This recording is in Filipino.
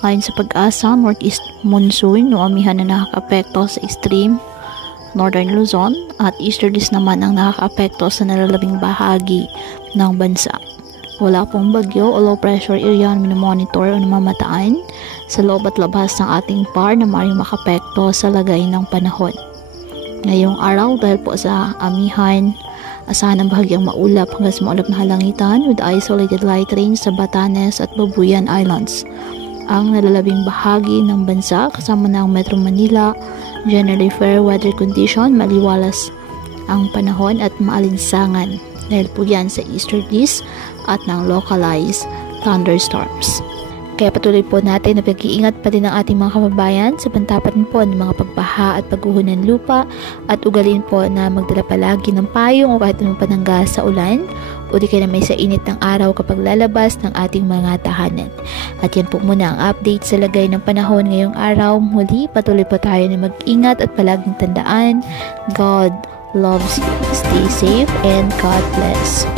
Ayon sa Pag-asa, northeast monsoon o amihan na nakakaapekto sa extreme northern Luzon at easterlies naman ang nakakaapekto sa nalalabing bahagi ng bansa. Wala pong bagyo o low pressure area ang minomonitor o namamataan sa loob at labas ng ating PAR na maaaring makapekto sa lagay ng panahon. Ngayong araw, dahil po sa amihan, asahan ang bahagyang maulap hanggang sa maulap na halangitan with isolated light rain sa Batanes at Babuyan Islands. Ang nalalabing bahagi ng bansa kasama ng Metro Manila, generally fair weather condition, maliwalas ang panahon at maalinsangan dahil po yan sa easterlies at ng localized thunderstorms. Kaya patuloy po natin na pag-iingat pa din ang ating mga kababayan sa pantapan po ng mga pagbaha at pagguho ng lupa at ugalin po na magdala palagi ng payong o kahit anong panangga sa ulan o di kaya na may sa init ng araw kapag lalabas ng ating mga tahanan. At yan po muna ang update sa lagay ng panahon ngayong araw. Muli, patuloy po tayo na mag-ingat at palaging tandaan, God loves you. Stay safe and God bless.